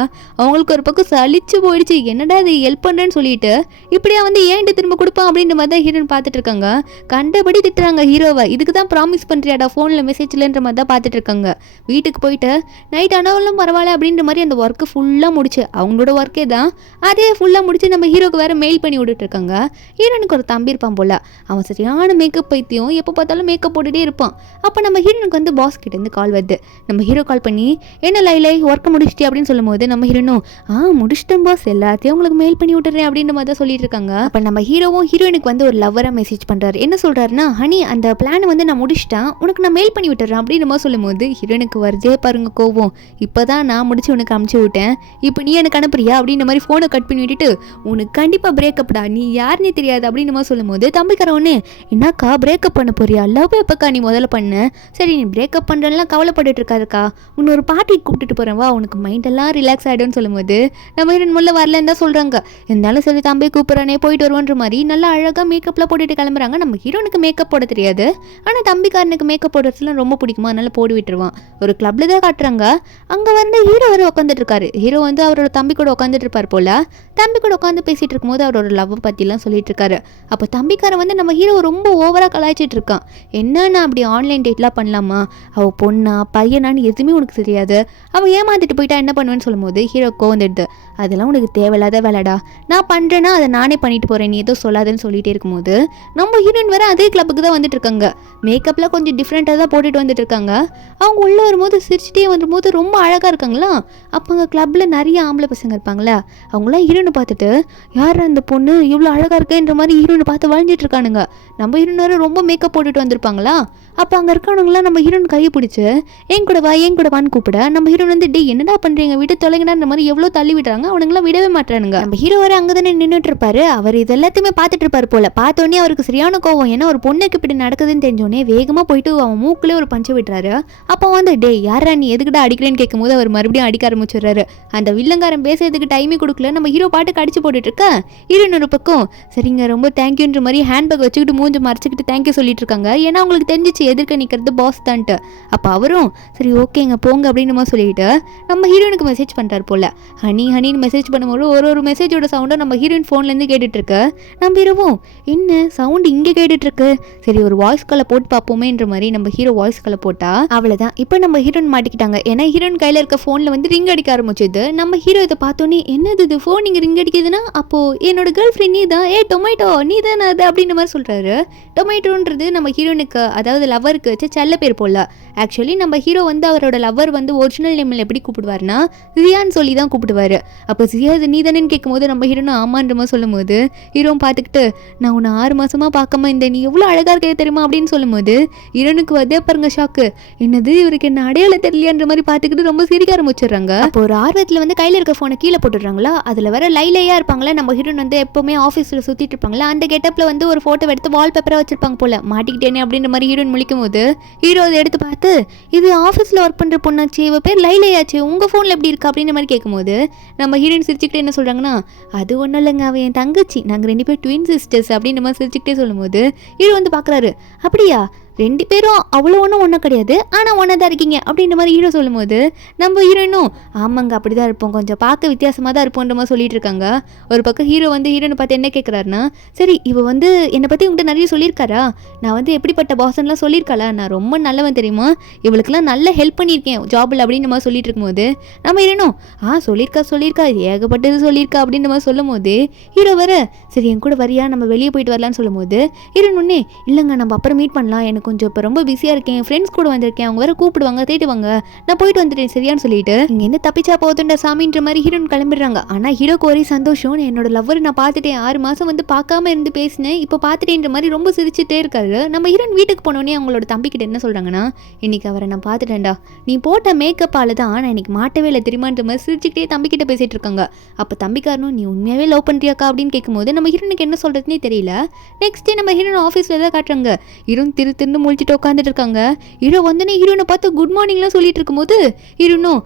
அவங்களுக்கு ஒரு பக்கம் சலிச்சு போயிடுச்சு, என்னடா இது ஹெல்ப் பண்ணுறேன்னு சொல்லிட்டு இப்படியா வந்து ஏன்ட்டு திரும்ப கொடுப்பான் அப்படின்ற மாதிரி தான் ஹீரோயின் பார்த்துட்டு இருக்காங்க. கண்டபடி திட்டுறாங்க ஹீரோவை, இதுக்கு தான் ப்ராமிஸ் பண்ணுறியாடா ஃபோனில் மெசேஜ்லன்ற மாதிரி தான் பார்த்துட்டு இருக்காங்க. வீட்டுக்கு போயிட்டு நைட் ஆனாலும் பரவாயில்ல அப்படின்ற மாதிரி அந்த ஒர்க்கு ஃபுல்லாக முடிச்சு, அவங்களோட ஒர்க்கே தான் அதே ஃபுல்லாக முடிச்சு நம்ம ஹீரோக்கு வேறு மெயில் பண்ணி விட்டுட்டு இருக்காங்க. ஹீரோனுக்கு ஒரு தம்பி இருப்பான் போல, அவன் சரியான மேக்கப் பைத்தியம், எப்போ பார்த்தாலும் மேக்கப் போட்டுகிட்டே இருப்பான். அப்போ நம்ம ஹீரோனுக்கு வந்து பாஸ் கிட்டேருந்து கால் வருது. நம்ம ஹீரோ கால் பண்ணி என்ன லைலை ஒர்க்கை முடிச்சிட்டே அப்படின்னு சொல்லும் போது நம்ம ஹீரோனும் முடிச்சிட்டேன் பாஸ், எல்லாத்தையும் உங்களுக்கு மெயில் பண்ணி விட்டுறேன் அப்படின்ற மாதிரி தான் சொல்லிட்டு இருக்காங்க. அப்போ நம்ம ஹீரோவும் ஹீரோனுக்கு வந்து ஒரு லவ்வராக மெசேஜ் பண்ணுறாரு. என்ன சொல்கிறாருன்னா, ஹனி அந்த பிளான் வந்து நான் முடிச்சிட்டேன், உனக்கு நான் மெயில் பண்ணி விட்டுறேன் அப்படின்ற மாதிரி சொல்லும் போது ஹீரோனுக்கு வருதே பாருங்க கோவம், இப்போ தான் நான் முடிச்சு உனக்கு அனுப்பிச்சி விட்டேன், இப்போ நீ எனக்கு அனுப்புறியா அப்படின்ற மாதிரி ஃபோனை கட் பண்ணி விட்டுட்டு, உனக்கு கண்டிப்பாக பிரேக்கப்டா, நீ யாருன்னே தெரியாது அப்படின்ற மாதிரி சொல்லும் போது தம்பிக்காரவனே, என்னக்கா பிரேக்கப் பண்ண போறியா, லவ் எப்பக்கா நீ முதல்ல பண்ண, சரி நீ பிரேக்கப் பண்ணுறதுலாம் கவலைப்பட்டுட்டு இருக்காதுக்கா, இன்னொரு பார்ட்டிக்கு கூப்பிட்டுட்டு போகிறேன் வா, உனக்கு மைண்டெல்லாம் ரிலாக்ஸ் ஆகிடும்னு சொல்லும்போது நம்ம ஹீரோயின் முள்ள வரலன்னு தான் சொல்கிறாங்க. இருந்தாலும் சரி தம்பி கூப்பிட்றானே போயிட்டு வருவோன்ற மாதிரி நல்லா அழகாக மேக்கப்லாம் போட்டுட்டு கிளம்புறாங்க. நம்ம ஹீரோனுக்கு மேக்கப் போட தெரியாது, ஆனால் தம்பிக்காரனுக்கு மேக்கப் போடுறதுலாம் ரொம்ப பிடிக்குமா, அதனால போட்டு விட்டுருவான். ஒரு கிளப்ல தான் காட்டுறாங்க. அங்கே வந்து ஹீரோ வரை உட்காந்துட்டு இருக்காரு. ஹீரோ வந்து அவரோட தம்பி கூட உட்காந்துட்டு இருப்பார் போல. தம்பி கூட உட்காந்து பேசிட்டு இருக்கும்போது அவரோட லவ் பற்றிலாம் சொல்லிட்டு இருக்காரு. அப்போ தம்பிக்காரன் வந்து நம்ம ஹீரோ ரொம்ப ஓவராக கலாய்ச்சிட்டு இருக்கான். என்னன்னா அப்படி ஆன்லைன் டேட்லாம் பண்ணலாமா, அவள் பொண்ணா பையனான்னு எதுவுமே உனக்கு தெரியாது, அவள் ஏமாத்திட்டு போயிட்டா என்ன பண்ணுவேன்னு சொல்லும்போது ஹீரோ கோவந்துடுது. அதெல்லாம் உனக்கு தேவையில்லாத வேலைடா, நான் பண்ணுறேன்னா அதை நானே பண்ணிட்டு போகிறேன், நீ ஏதோ சொல்லாதுன்னு சொல்லிட்டே இருக்கும்போது நம்ம ஹீரோயின் வர அதே கிளப்புக்கு தான் வந்துட்டு இருக்காங்க. மேக்கப்லாம் கொஞ்சம் டிஃப்ரெண்ட்டாக தான் போட்டுட்டு வந்துட்டு இருக்காங்க. அவங்க உள்ளே வரும்போது சிரிச்சிட்டே வரும்போது ரொம்ப அழகாக இருக்காங்களா. அப்போ அங்கே கிளப்பில் நிறைய ஆம்பளை பசங்க இருப்பாங்களா, அவங்களாம் ஹீரோனை பார்த்துட்டு யார் அந்த பொண்ணு இவ்வளோ அழகாக இருக்குன்ற மாதிரி ஹீரோனை பார்த்து வளைஞ்சிட்டு இருக்கானுங்க. நம்ம ஹீரோன் வேறு ரொம்ப மேக்கப் போட்டுட்டு வந்திருப்பாங்களா. அப்போ அங்கே இருக்கவனுங்களாம் நம்ம ஹீரோன் கையை பிடிச்சி என் கூட வான்னு கூப்பிட நம்ம ஹீரோன் வந்து டே என்னடா பண்ணுறீங்க விட்டு தொலைங்கடான்ற மாதிரி எவ்வளோ தள்ளி விடுறாங்க. அவனுங்களாம் விடவே மாட்டானுங்க. நம்ம ஹீரோ வர அங்கே தானே நின்றுட்டு இருப்பாரு. அவர் இது எல்லாத்தையுமே பார்த்துட்டு இருப்பார் போல. பார்த்தோன்னே அவருக்கு சரியான கோவம், ஏன்னா ஒரு பொண்ணுக்கு இப்படி நடக்குதுன்னு தெரிஞ்சோடனே வேகமாக போயிட்டு அவன் மூக்கிலே ஒரு பஞ்சு விட்டுறாரு. அப்போ வந்து டே யாரா நீ எதுக்கிட்ட அடிக்கிறேன்னு கேட்கும்போது அவர் மறுபடியும் அடிக்க ஆரம்பிச்சிடுறாரு. அந்த வில்லங்காரன் பேசுறதுக்கு டைமே கொடுக்கல. நம்ம ஹீரோ பாட்டுக்கு அடிச்சு போட்டுட்டு இருக்க ஹீரோயின் ஒரு பக்கம் சரிங்க ரொம்ப தேங்க்யூன்ற மாதிரி ஹேண்ட்பேக் வச்சுக்கிட்டு மூஞ்சி மறைச்சிக்கிட்டு தேங்க்யூ சொல்லிட்டு இருக்காங்க. ஏன்னா அவங்களுக்கு தெரிஞ்சிச்சு எதிர்க்க நிற்கிறது பாஸ் தான்ட்டு. அப்போ அவரும் சரி ஓகேங்க போங்க அப்படின்னு மாதிரி சொல்லிட்டு நம்ம ஹீரோயினுக்கு மெசேஜ் பண்ணுறாரு போல. ஹனின்னு மெசேஜ் பண்ணும்போது ஒரு மெசேஜோட சவுண்டை நம்ம ஹீரோயின் ஃபோன்லேருந்து கேட்டுட்டு இருக்கு. நம்ம ஹீரோவும் என்ன சவுண்ட் இங்கே கேட்டுட்டு இருக்கு, சரி ஒரு வாய்ஸ் காலை போட்டு பார்ப்போமேன்ற மாதிரி நம்ம ஹீரோ வாய்ஸ் காலை போட்டா அவ்வளோதான். இப்போ நம்ம ஹீரோயின் மாட்டிக்கிட்டாங்க. ஏன்னா ஹீரோயின் கையில் இருக்க ஃபோனில் வந்து ரிங் அடிக்க ஆரம்பிச்சது. நம்ம ஹீரோ இதை பார்த்தோன்னே என்னது இது ஃபோன் இங்கே ரிங் அடிக்குதுன்னா அப்போ என்னோட கேர்ள் ஃப்ரெண்ட் நீ தான், டொமேட்டோ நீ தானே அது அப்படின்ற மாதிரி சொல்கிறாரு. டொமேட்டோன்றது நம்ம ஹீரோனுக்கு அதாவது லவருக்கு வச்சு செல்ல பேர் போல. ஆக்சுவலி நம்ம ஹீரோ வந்து அவரோட லவர் வந்து ஒரிஜினல் நேமில் எப்படி கூப்பிடுவார்னா ரியான்னு சொல்லி தான் கூப்பிடுவார். அப்போ சியா இது நீ தானேன்னு கேட்கும்போது நம்ம ஹீரோனும் ஆமான்ற மாதிரி சொல்லும்போது ஹீரோவும் பார்த்துக்கிட்டு நான் உன்னை 6 மாசமாக பார்க்காம இந்த நீ எவ்வளோ அழகாக இருக்க தெரியுமா அப்படின்னு சொல்லும்போது ஹீரோனுக்கு அதே பாருங்க ஷாக்கு, என்னது இவருக்கு என்ன அடையாளம் தெரியலையான்ற மாதிரி பார்த்துக்கிட்டு ரொம்ப சிரிக்க ஆரம்பிச்சிடுறாங்க. அப்போ ஒரு ஆர்வத்தில் வந்து கையில் இருக்க ஃபோனை கீழே போட்டுடுறாங்களா, அதில் வர லைலையாக இருப்பாங்களா நம்ம ஹீரோன் வந்து எப்போவுமே ஆஃபீஸில் சுற்றிட்டு இருப்பாங்களா, அந்த கெட்டப்பில் வந்து ஒரு ஃபோட்டோ எடுத்து வால்பேப்பராக வச்சிருப்பாங்க போல. மாட்டிக்கிட்டேனே அப்படின்ற மாதிரி ஹீரோன் முழிக்கும் போது ஹீரோ அதை எடுத்து பார்த்து இது ஆஃபீஸில் ஒர்க் பண்ணுற பொண்ணாச்சு, இவ பேர் லைலையாச்சு, உங்கள் ஃபோனில் எப்படி இருக்கா அப்படின்ற மாதிரி கேட்கும்போது நம்ம ஹீரோயின் சிரிச்சுக்கிட்டே என்ன சொல்கிறாங்கன்னா, அது ஒன்றும் இல்லைங்க, அவன் என் தங்கச்சி, நாங்கள் 2 பேர் ட்வின் சிஸ்டர்ஸ் அப்படின்ற மாதிரி சிரிச்சுக்கிட்டே சொல்லும்போது ஹீரோ வந்து பார்க்குறாரு, அப்படியா 2 பேரும் அவ்வளோ ஒன்றும் கிடையாது, ஆனால் ஒன்றா தான் இருக்கீங்க அப்படின்ற மாதிரி ஹீரோ சொல்லும்போது நம்ம ஹீரோயினும் ஆமாங்க அப்படி தான் இருப்போம், கொஞ்சம் பார்க்க வித்தியாசமாக தான் இருப்போன்ற மாதிரி சொல்லிட்டு இருக்காங்க. ஒரு பக்கம் ஹீரோ வந்து ஹீரோனை பார்த்து என்ன கேட்குறாருன்னா, சரி இவ வந்து என்னை பற்றி உங்கள்கிட்ட நிறைய சொல்லியிருக்காரா, நான் வந்து எப்படிப்பட்ட பாசன்லாம் சொல்லியிருக்காளா, நான் ரொம்ப நல்லவன் தெரியுமா, இவளுக்குலாம் நல்ல ஹெல்ப் பண்ணியிருக்கேன் ஜாபில் அப்படின்னு மாதிரி சொல்லிட்டு இருக்கும்போது நம்ம ஹீரோனும் சொல்லியிருக்கா ஏகப்பட்டது சொல்லியிருக்கா அப்படின்ற மாதிரி சொல்லும் போது ஹீரோ வர சரி என் கூட வரியா நம்ம வெளியே போயிட்டு வரலான்னு சொல்லும் போது ஹீரோன் ஒன்னே இல்லைங்க நம்ம அப்புறம் மீட் பண்ணலாம், எனக்கு கொஞ்சம் இப்போ ரொம்ப பிஸியாக இருக்கேன், ஃப்ரெண்ட்ஸ் கூட வந்திருக்கேன், அவங்க வேறு கூப்பிடுவாங்க தேடுவாங்க, நான் போயிட்டு வந்துட்டேன் சரியான்னு சொல்லிட்டு இங்கேருந்து தப்பிச்சா போதுன்ற சாமின்ற மாதிரி ஹீரோன் கிளம்பிடுறாங்க. ஆனால் ஹீரோக்கு ஒரே சந்தோஷம், என்னோட லவ்வர் நான் பார்த்துட்டேன், 6 மாதம் வந்து பார்க்காம இருந்து பேசினேன், இப்போ பார்த்துட்டேன்ற மாதிரி ரொம்ப சிரிச்சுட்டே இருக்காரு. நம்ம ஹீரோன் வீட்டுக்கு போனோடனே அவங்களோட தம்பிக்கிட்ட என்ன சொல்கிறாங்கன்னா, இன்னைக்கு அவரை நான் பார்த்துட்டேன்டா, நீ போட்ட மேக்கப்பால் தான் நான் இன்னைக்கு மாட்டவே இல்லை தெரியுமான்ற மாதிரி சிரிச்சுக்கிட்டே தம்பிக்கிட்ட பேசிகிட்டு இருக்காங்க. அப்போ தம்பிக்காரனும் நீ உண்மையாகவே லவ் பண்ணுறியாக்கா அப்படின்னு கேட்கும்போது நம்ம ஹீரோனுக்கு என்ன சொல்கிறதுனே தெரியல. நெக்ஸ்ட் டே நம்ம ஹீரோன் ஆஃபீஸில் தான் காட்டுறாங்க, ஹீரோன் திரு முழிச்சிட்டு உட்காந்துட்டு இருக்காங்க. ஹீரோ வந்தோடனே ஹீரோனை பார்த்து குட் மார்னிங்லாம் சொல்லிட்டு இருக்கும்போது ஹீரோனும்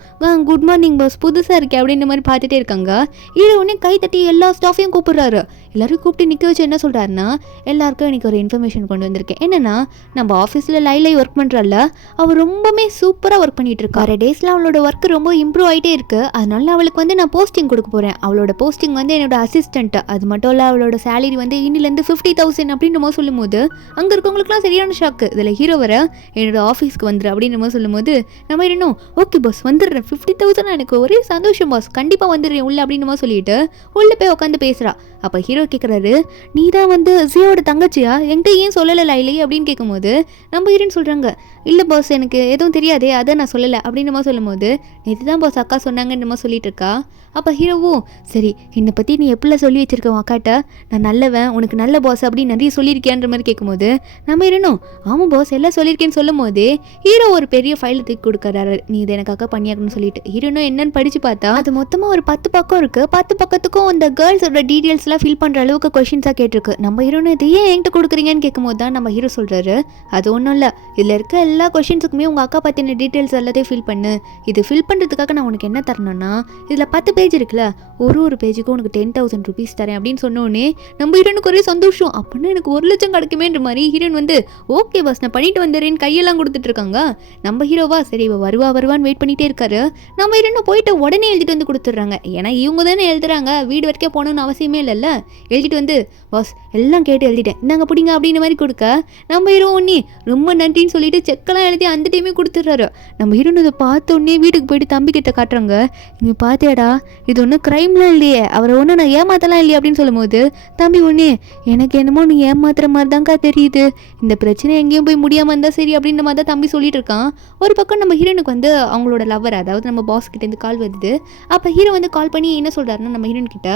குட் மார்னிங் பாஸ் புதுசாக இருக்கே அப்படின்ற மாதிரி பார்த்துட்டே இருக்காங்க. ஹீரோ உடனே கை தட்டி எல்லா ஸ்டாஃபையும் கூப்பிடுறாரு. எல்லாரும் கூப்பிட்டு நிற்க வச்சு என்ன சொல்கிறாருன்னா, எல்லாருக்கும் எனக்கு ஒரு இன்ஃபர்மேஷன் கொண்டு வந்திருக்கேன், என்னன்னா நம்ம ஆஃபீஸில் லைலை ஒர்க் பண்ணுறாள், அவள் ரொம்பவே சூப்பராக ஒர்க் பண்ணிட்டு இருக்கா, டேஸில் அவளோட ஒர்க் ரொம்ப இம்ப்ரூவ் ஆகிட்டே இருக்கு, அதனால அவளுக்கு வந்து நான் போஸ்டிங் கொடுக்க போகிறேன், அவளோட போஸ்டிங் வந்து என்னோட அசிஸ்டன்ட், அது மட்டும் இல்லை அவளோட சேலரி வந்து இன்னிலேருந்து 50,000 அப்படின்ற மாதிரி சொல்லும்போது அங்கே இருக்கவங்களுக்குலாம் சரியான ஷாக்கு. இதில் ஹீரோ வர என்னோட ஆஃபீஸ்க்கு வந்துரு அப்படின்ற மாதிரி சொல்லும்போது நம்ம இன்னும் ஓகே பாஸ் வந்துடுறேன், 50,000 எனக்கு ஒரே சந்தோஷம் பாஸ், கண்டிப்பாக வந்துடுறேன் உள்ள அப்படின்ற மாதிரி சொல்லிட்டு உள்ளே போய் உட்காந்து பேசுகிறா. அப்போ ஹீரோ கேட்குறாரு, நீ தான் வந்து ஜியோட தங்கச்சியா, என்கிட்ட ஏன் சொல்லலை லைலி அப்படின்னு கேட்கும்போது நம்ம ஹீரோன்னு சொல்கிறாங்க, இல்லை பாஸ் எனக்கு எதுவும் தெரியாதே அதை நான் சொல்லலை அப்படின்ற மாதிரி சொல்லும்போது நேற்று தான் பாஸ் அக்கா சொன்னாங்கன்ற மாதிரி சொல்லிட்டு இருக்கா. அப்போ ஹீரோவும் சரி என்னை பற்றி நீ எப்படிலாம் சொல்லி வச்சிருக்க உன் அக்காட்ட, நான் நல்லவன் உனக்கு நல்ல பாஸ் அப்படின்னு நிறைய சொல்லியிருக்கேன்ற மாதிரி கேட்கும்போது நம்ம ஹீரோனும் ஆமாம் பாஸ் எல்லாம் சொல்லியிருக்கேன்னு சொல்லும் போது ஹீரோ ஒரு பெரிய ஃபைலை தூக்கி கொடுக்குறாரு, நீ இதை எனக்காக பண்ணியாக்கணும்னு சொல்லிட்டு. ஹீரோனும் என்னன்னு படித்து பார்த்தா அது மொத்தமாக ஒரு 10 பக்கம் இருக்குது, 10 பக்கத்துக்கும் அந்த கேர்ள்ஸோட டீட்டெயில்ஸ்லாம் ஃபில் பண்ணுற அளவுக்கு கொஷின்ஸாக கேட்டிருக்கு. நம்ம ஹீரோனு இதை ஏன் என்கிட்ட கொடுக்குறீங்கன்னு கேட்கும்போது தான் நம்ம ஹீரோ சொல்கிறாரு, அது ஒன்றும் இல்லை, இதில் இருக்க எல்லா கொஷின்ஸுக்குமே உங்கள் அக்கா பற்றின டீட்டெயில்ஸ் எல்லாத்தையும் ஃபில் பண்ணு, இது ஃபில் பண்ணுறதுக்காக நான் உனக்கு என்ன தரணும்னா இதில் 10 பேஜ் இருக்குல்ல, ஒரு பேஜுக்கும் உனக்கு 10,000 rupees தரேன் அப்படின்னு சொன்னோடனே நம்ம ஹீரோனுக்கு ஒரே சந்தோஷம், அப்படின்னா எனக்கு 1 லட்சம் கிடைக்குமேன்ற மாதிரி ஹீரோன் வந்து ஓகே பாஸ் நான் பண்ணிட்டு வந்துடுறேன்னு கையெல்லாம் கொடுத்துட்டு இருக்காங்க. நம்ம ஹீரோவா சரி இவ வருவான்னு வெயிட் பண்ணிகிட்டே இருக்காரு. நம்ம ஹீரோனை போயிட்டு உடனே எழுதிட்டு வந்து கொடுத்துட்றாங்க, ஏன்னா இவங்க தானே எழுதுறாங்க, வீடு வரைக்கும் போகணுன்னு அவசியமே இல்லைல்ல. எழுதிட்டு வந்து பாஸ் எல்லாம் கேட்டு எழுதிட்டேன் இந்தாங்க பிடிங்க அப்படின்ற மாதிரி கொடுக்க நம்ம ஹீரோ ஒன்னே ரொம்ப நன்றின்னு சொல்லிட்டு செக்கெல்லாம் எழுதி அந்த டைமே கொடுத்துட்றாரு. நம்ம ஹீரோன் இதை பார்த்தோன்னே வீட்டுக்கு போயிட்டு தம்பி கிட்ட காட்டுறாங்க, இங்கே பார்த்தியாடா இது ஒன்றும் க்ரைம்லாம் இல்லையே, அவரை ஒன்றும் நான் ஏமாத்தலாம் இல்லையே அப்படின்னு சொல்லும்போது தம்பி ஒன்னே எனக்கு என்னமோ நீ ஏமாத்துற மாதிரி தான்க்கா தெரியுது, இந்த பிரச்சனை எங்கேயும் போய் முடியாமல் இருந்தால் சரி அப்படின்ற மாதிரி தான் தம்பி சொல்லிட்டு இருக்கான். ஒரு பக்கம் நம்ம ஹீரோனுக்கு வந்து அவங்களோட லவ்வர் அதாவது நம்ம பாஸ் கிட்டேருந்து கால் வருது. அப்போ ஹீரோ வந்து கால் பண்ணி என்ன சொல்கிறாருன்னா நம்ம ஹீரோன் கிட்ட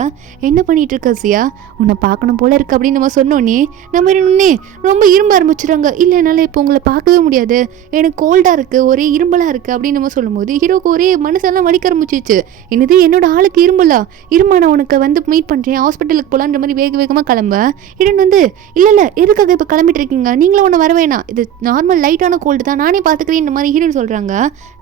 என்ன பண்ணிட்டு இருக்க சியா, உன்னை பார்க்கணும் போல இருக்கு அப்படின்னு நம்ம சொன்னோன்னே நம்ம ஹீரோனே ரொம்ப இரும்ப ஆரம்பிச்சுறாங்க. இல்லை என்னால் இப்போ உங்களை பார்க்கவே முடியாது, எனக்கு கோல்டாக இருக்குது ஒரே இரும்பலாக இருக்குது அப்படின்னு நம்ம சொல்லும்போது ஹீரோக்கு ஒரே மனசெல்லாம் வலிக்க ஆரம்பிச்சிச்சு. என்னது என்னோட ஆளுக்கு இருமா நான் உனக்கு வந்து மீட் பண்ணுறேன் ஹாஸ்பிட்டலுக்கு போகலான்ற மாதிரி வேகமாக கிளம்ப ஹீரோன் வந்து இல்லை எதுக்காக இப்போ கிளம்பிட்டு இருக்கீங்க, நீங்களும் ஒன்று வர வேணாம், இது நார்மல் லைட்டான கோல்டு தான் நானே பார்த்துக்கிறேன் இந்த மாதிரி ஹீரோன் சொல்கிறாங்க.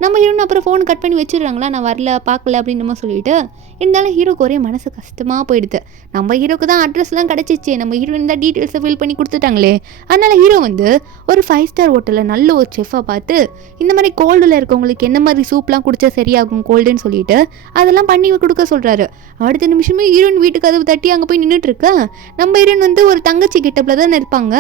நம்ம ஹீரோன் அப்புறம் ஃபோன் கட் பண்ணி வச்சிடுறாங்களா, நான் வரல பார்க்கல அப்படின்னு நம்ம சொல்லிட்டு இருந்தாலும் ஹீரோக்கு ஒரே மனசு கஷ்டமாக போயிடுது. நம்ம ஹீரோக்கு தான் அட்ரஸ்லாம் கிடச்சிச்சு, நம்ம ஹீரோயின் தான் டீட்டெயில்ஸை ஃபில் பண்ணி கொடுத்துட்டாங்களே. அதனால் ஹீரோ வந்து ஒரு 5 ஸ்டார் ஹோட்டலில் நல்ல ஒரு செஃப்பாக பார்த்து இந்த மாதிரி கோல்டில் இருக்கவங்களுக்கு என்ன மாதிரி சூப்லாம் குடித்தா சரியாகும் கோல்டுன்னு சொல்லிட்டு அதெல்லாம் பண்ணி கொடுக்க சொல்கிறாரு. அடுத்த நிமிஷமே ஹீரோயின் வீட்டுக்கு கதவு தட்டி அங்கே போய் நின்றுட்டுருக்க நம்ம ஹீரோயின் வந்து ஒரு தங்கச்சி கிட்டப்பில் தான் இருப்பாங்க.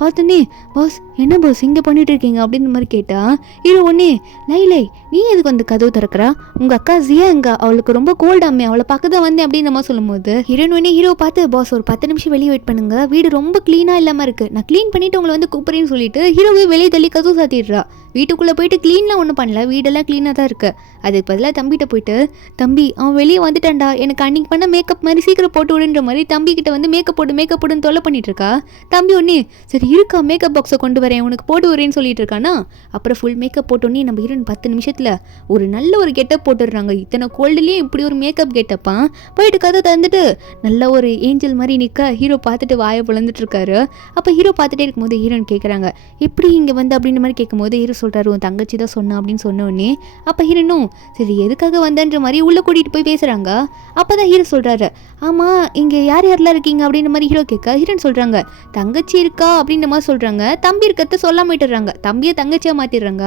பார்த்தோன்னே பாஸ் என்ன பாஸ் இங்கே பண்ணிட்டு இருக்கீங்க அப்படின்னு மாதிரி கேட்டா ஹீரோ ஒன்னே லை நீ எதுக்கு வந்து கதவு திறக்கிறா, உங்கள் அக்கா ஜியா எங்க, அவளுக்கு ரொம்ப கோல்டாமே அவளை பார்க்க தான் வந்தேன் அப்படின்னு நம்ம சொல்லும்போது ஹீரோயின் ஒன்னே ஹீரோ பார்த்து பாஸ் ஒரு 10 நிமிஷம் வெளியே வெயிட் பண்ணுங்க, வீடு ரொம்ப க்ளீனாக இல்லாமல் இருக்குது, நான் க்ளீன் பண்ணிவிட்டு உங்களை வந்து கூப்பிட்றேன்னு சொல்லிட்டு ஹீரோவே வெளியே தள்ளி கதவு சாத்திடுறா. வீட்டுக்குள்ளே போயிட்டு க்ளீன்லாம் ஒன்றும் பண்ணல, வீடெல்லாம் க்ளீனாக தான் இருக்குது. அதுக்கு பதிலாக தம்பிகிட்ட போயிட்டு, தம்பி அவன் வெளியே வந்துட்டான்டா, எனக்கு அன்றைக்கி பண்ண மேக்கப் மாதிரி சீக்கிரம் போட்டு விடுன்ற மாதிரி தம்பிக்கிட்ட வந்து மேக்கப் போடுன்னு தொல்லை பண்ணிட்டு இருக்கா. தம்பி ஒன்னே சரி இருக்கா மேக்கப் பாக்ஸை கொண்டு வரேன் உனக்கு போட்டு வரேன்னு சொல்லிட்டு இருக்கானா. அப்புறம் ஃபுல் மேக்கப் போட்டோன்னே நம்ம ஹீரோயின் 10 நிமிஷத்தில் ஒரு நல்ல ஒரு கெட்டப் போட்டுடுறாங்க. இத்தனை கோல்டுலேயே இப்படி ஒரு மேக்கப் கெட்டப்பா போயிட்டு கதை தந்துட்டு நல்ல ஒரு ஏஞ்சல் மாதிரி நிற்க ஹீரோ பார்த்துட்டு வாயை பிளந்துட்டு இருக்காரு. அப்போ ஹீரோ பார்த்துட்டே இருக்கும்போது ஹீரோயின் கேட்குறாங்க எப்படி இங்கே வந்து அப்படின்ற மாதிரி கேட்கும்போது ஹீரோ சொல்கிறாரு உன் தங்கச்சி தான் சொன்னா அப்படின்னு சொன்னோடனே அப்போ ஹீரோனும் சரி எதுக்காக வந்தன்ற மாதிரி உள்ளே கூட்டிகிட்டு போய் பேசுகிறாங்க. அப்போ தான் ஹீரோ சொல்கிறாரு ஆமாம் இங்கே யார் யாரெல்லாம் இருக்கீங்க அப்படின்ற மாதிரி ஹீரோ கேட்க ஹீரோயின் சொல்கிறாங்க தங்கச்சி இருக்கா அப்படின்ற மாதிரி சொல்கிறாங்க. தம்பி இருக்கிறத சொல்லாம விட்டுறாங்க, தம்பியை தங்கச்சியாக மாற்றிடுறாங்க.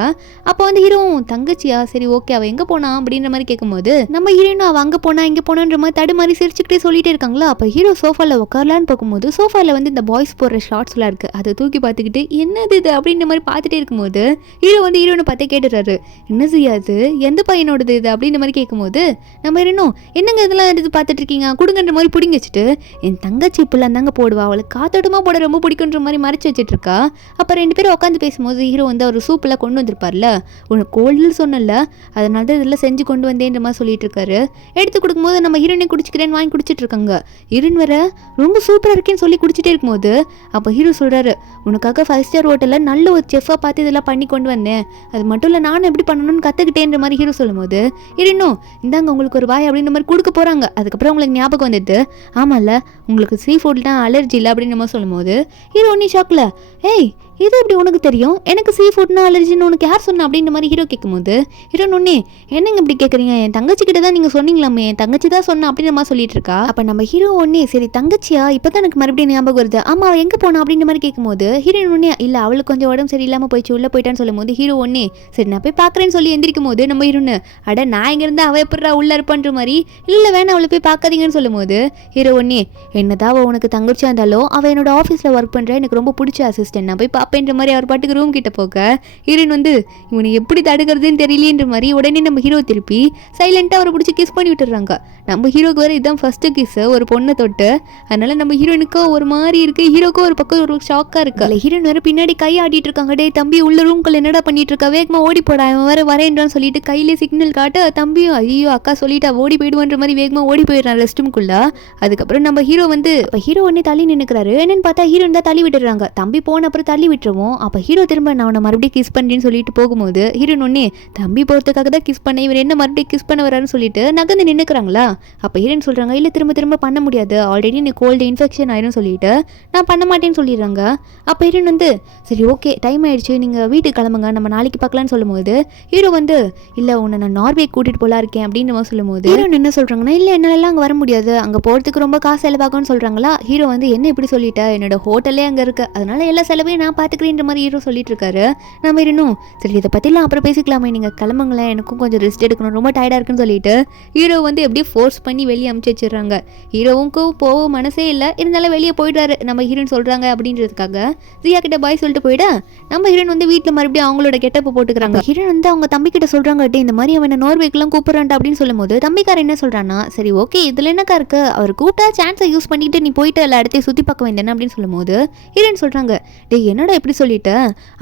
அப்போ வந்து ஹீரோவும் தங்கச்சியா சரி ஓகே அவள் எங்கே போனா அப்படின்ற மாதிரி கேட்கும்போது நம்ம ஹீரோனும் அவள் அங்கே போனா இங்கே போனான்ற மாதிரி தடுமாறி சிரிச்சுக்கிட்டே சொல்லிட்டே இருக்காங்களா. அப்போ ஹீரோ சோஃபாவில் உட்காரலான்னு பார்க்கும்போது சோஃபாவில் வந்து இந்த பாய்ஸ் போடுற ஷார்ட்ஸ்லாம் இருக்குது, அதை தூக்கி பார்த்துக்கிட்டு என்னது இது அப்படின்ற மாதிரி பார்த்துட்டே இருக்கும்போது ஹீரோ வந்து ஹீரோனை பார்த்தே கேட்டுறாரு என்ன செய்யாது எந்த பையனோடது இது அப்படின்ற மாதிரி கேட்கும்போது நம்ம ஹீரோனும் என்னங்க இதெல்லாம் எடுத்து பார்த்துட்டு இருக்கீங்க கொடுங்கன்ற மாதிரி பிடிங்க வச்சுட்டு என் தங்கச்சி இப்பெல்லாம் தாங்க போடுவா அவளுக்கு காத்தோட்டமாக போட ரொம்ப பிடிக்குன்ற மாதிரி மறைச்சி வச்சுட்டு இருக்கா. அப்போ 2 பேரும் உட்காந்து பேசும்போது ஹீரோ வந்து அவர் சூப்பெல்லாம் கொண்டு வந்திருப்பார்ல உனக்கு கோல்டுன்னு சொன்னல அதனால தான் இதெல்லாம் செஞ்சு கொண்டு வந்தேன்ற மாதிரி சொல்லிட்டு இருக்காரு. எடுத்து கொடுக்கும்போது நம்ம ஹீரோனே குடிச்சிக்கிறேன்னு வாங்கி குடிச்சிட்டு இருக்காங்க. ஹீரோயின் வர ரொம்ப சூப்பராக இருக்கேன்னு சொல்லி குடிச்சிட்டே இருக்கும்போது அப்போ ஹீரோ சொல்கிறாரு உனக்காக 5 ஸ்டார் ஹோட்டலில் நல்ல ஒரு செஃப்பாக பார்த்து இதெல்லாம் பண்ணி கொண்டு வந்தேன், அது மட்டும் இல்லை நானும் எப்படி பண்ணணும்னு கற்றுக்கிட்டேன்ற மாதிரி ஹீரோ சொல்லும்போது ஹீரோனும் இந்தாங்க உங்களுக்கு ஒரு வாய் அப்படின்ற மாதிரி கொடுக்க போகிறாங்க. அதுக்கப்புறம் உங்களுக்கு ஞாபகம் வந்துட்டு ஆமாம்ல உங்களுக்கு சீ ஃபுட் தான் அலர்ஜி இல்லை அப்படின்னு நம்ம சொல்லும்போது ஹீரோ ஒன்னி ஷாக்கில் ஏய் இது எப்படி உனக்கு தெரியும் எனக்கு சீ ஃபுட்னா அலர்ஜின்னு உனக்கு யார் சொன்னா அப்படின்ற மாதிரி ஹீரோ கேட்கும்போது ஹீரோன் ஒன்னே என்னங்க இப்படி கேட்குறீங்க என் தங்கச்சி கிட்ட தான் நீங்கள் சொன்னீங்களாமே என் தங்கச்சி தான் சொன்னா அப்படின்ற மாதிரி சொல்லிட்டு இருக்கா. அப்போ நம்ம ஹீரோ ஒன்னே சரி தங்கச்சியா இப்போ தான் எனக்கு மறுபடியும் ஞாபகம் வருது ஆமா அவள் எங்கே போனா அப்படின்ற மாதிரி கேட்கும்போது ஹீரோயின் ஒன்னே இல்லை அவளுக்கு கொஞ்சம் உடம்பு சரியில்லாமல் போயிடுச்சு உள்ளே போயிட்டான்னு சொல்லும்போது ஹீரோ ஒன்னே சரி நான் போய் பார்க்குறேன்னு சொல்லி எந்திரிக்கும் போது நம்ம ஹீரோன்னு அட நான் இங்கே இருந்தால் அவள் எப்படா உள்ளே இருப்பான்ற மாதிரி இல்லை வேணா அவளை போய் பார்க்காதீங்கன்னு சொல்லும்போது ஹீரோ ஒன்னே என்னதான் அவள் உனக்கு தங்கச்சியாக இருந்தாலும் அவள் என்னோட ஆஃபீஸில் ஒர்க் பண்ணுற எனக்கு ரொம்ப பிடிச்ச அசிஸ்டன்ட் நான் போய் பார்ப்பேன்ற மாதிரி அவர் பாட்டுக்கு ரூம் கிட்ட போக ஹீரோயின் வந்து இவனை எப்படி தடுக்கிறதுன்னு தெரியலேன்ற மாதிரி உடனே நம்ம ஹீரோ திருப்பி சைலண்டாக அவரை பிடிச்சி கிஸ் பண்ணி விட்டுறாங்க. நம்ம ஹீரோக்கு வேறு இதுதான் ஃபஸ்ட்டு கிஸ் ஒரு பொண்ணை தொட்டு, அதனால நம்ம ஹீரோயினுக்கோ ஒரு மாதிரி இருக்கு, ஹீரோக்கோ ஒரு பக்கம் ஒரு ஷாக்காக இருக்கு. அதில் ஹீரோயின் வேறு பின்னாடி கை ஆடிட்டு இருக்காங்க டே தம்பி உள்ள ரூம்குள்ள என்னடா பண்ணிட்டு இருக்கா வேகமாக ஓடி போடா அவன் வேறு வரேன்றான்னு சொல்லிட்டு கையிலே சிக்னல் காட்ட தம்பியும் ஐயோ அக்கா சொல்லிட்டா ஓடி போயிடுவான்ற மாதிரி வேகமாக ஓடி போயிடுறான் ரெஸ்ட் ரூம்குள்ள. அதுக்கப்புறம் நம்ம ஹீரோ வந்து ஹீரோ ஒன்னே தள்ளி நின்னுக்கிறாரு என்னன்னு பார்த்தா ஹீரோயின் தான் தள்ளி விட்டுறாங்க. தம்பி போன அப்புறம் தள்ளி விட்டுருவோம். அப்போ ஹீரோ திரும்ப நான் அவனை மறுபடியும் கிஸ் பண்ணுறேன்னு சொல்லிட்டு போகும்போது ஹீரோயின் ஒன்னே தம்பி போகிறதுக்காக தான் கிஸ் பண்ணேன் இவர் என்ன மறுபடியும் கிஸ் பண்ண வரான்னு சொல்லிட்டு நகர்ந்து நின்னுக்கிறாங்களா. அப்போ ஹீரோயின் சொல்கிறாங்க இல்லை திரும்ப பண்ண முடியாது ஆல்ரெடி நீ கோல்டு இன்ஃபெக்ஷன் ஆயிரும் சொல்லிட்டு நான் பண்ண மாட்டேன்னு சொல்லிடுறாங்க. அப்போ ஹீரோயின் வந்து சரி ஓகே டைம் ஆயிடுச்சு நீங்கள் வீட்டுக்கு கிளம்புங்க நம்ம நாளைக்கு பார்க்கலான்னு சொல்லும்போது ஹீரோ வந்து இல்லை உன்னை நான் நார்வே கூட்டிகிட்டு போலாம் இருக்கேன் அப்படின்னு சொல்லும்போது ஹீரோயின் என்ன சொல்கிறாங்கன்னா இல்லை என்னாலலாம் அங்கே வர முடியாது அங்கே போகிறதுக்கு ரொம்ப காசு செலவாகும்னு சொல்கிறாங்களா. ஹீரோ வந்து என்ன இப்படி சொல்லிட்ட என்னோட ஹோட்டலே அங்கே இருக்கு அதனால எல்லா செலவையும் நான் பார்த்துக்கிறேன்ற மாதிரி ஹீரோ சொல்லிட்டு இருக்காரு. நம்ம இன்னும் சரி இதை பற்றிலாம் அப்புறம் பேசிக்கலாமே நீங்கள் கிளம்புங்களேன் எனக்கும் கொஞ்சம் ரெஸ்ட் எடுக்கணும் ரொம்ப டயர்டாக இருக்குன்னு சொல்லிட்டு ஹீரோ வந்து எப்படியே ஃபோர்ஸ் பண்ணி வெளியே அமுச்சு வச்சிடுறாங்க. ஹீரோவுக்கும் போக மனசே இல்லை இருந்தாலும் வெளியே போயிடுறாரு நம்ம ஹீரோயின் சொல்கிறாங்க அப்படின்றதுக்காக. ஜியா கிட்ட பாய் சொல்லிட்டு போயிட நம்ம ஹீரோயின் வந்து வீட்டில் மறுபடியும் அவங்களோட கெட்டப்பை போட்டுக்கிறாங்க. ஹீரோயின் வந்து அவங்க தம்பி கிட்ட சொல்கிறாங்க இந்த மாதிரி அவனை நார்வேக்கெல்லாம் கூப்பிட்றான்டா அப்படின்னு சொல்லும்போது தம்பிக்காரன் என்ன சொல்கிறான்னா சரி ஓகே இதில் என்னக்கா இருக்கு அவர் கூப்பிட்டா சான்ஸை யூஸ் பண்ணிட்டு நீ போயிட்டு எல்லா இடத்தையும் சுற்றி பார்க்க வேண்டியன அப்படின்னு சொல்லும்போது ஹீரோயின் சொல்கிறாங்க டே என்னடா எப்படி சொல்லிட்ட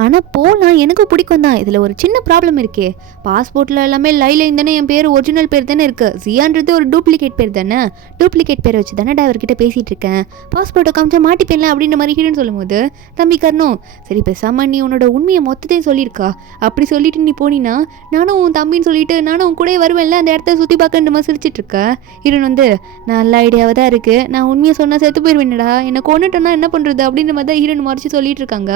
ஆனால் போகலாம் எனக்கு பிடிக்கும் தான் இதில் ஒரு சின்ன ப்ராப்ளம் இருக்கே பாஸ்போர்ட்டில் எல்லாமே லைலைன் தானே என் பேர் ஒரிஜினல் பேர் தானே இருக்குது ஜியான்றது ஒரு டூப்ளிகேட் பேர் தானே டூப்ளிகேட் பேரை வச்சு தானே அவர்கிட்ட பேசிகிட்டு இருக்கேன் பாஸ்போர்ட்டை காமிச்சா மாட்டிப்பேன்ல அப்படின்ற மாதிரி ஹீரோன்னு சொல்லும்போது தம்பிக்காரனும் சரி பேசாமல் நீ உன்னோட உண்மையை மொத்தத்தையும் சொல்லியிருக்கா அப்படி சொல்லிட்டு நீ போனீன்னா நானும் உன் தம்பின்னு சொல்லிட்டு நானும் உன் கூட வருவேன்ல அந்த இடத்த சுற்றி பார்க்கன்ற மாதிரி சிரிச்சிட்டு இருக்க. ஹீரோன் வந்து நல்ல ஐடியாவாக தான் இருக்குது நான் உண்மையை சொன்னால் செத்து போயிடுவேன்டா என்னை கொண்டுட்டோன்னா என்ன பண்ணுறது அப்படின்ற மாதிரி தான் ஹீரோன் மறைச்சி சொல்லிட்டு இருக்காங்க.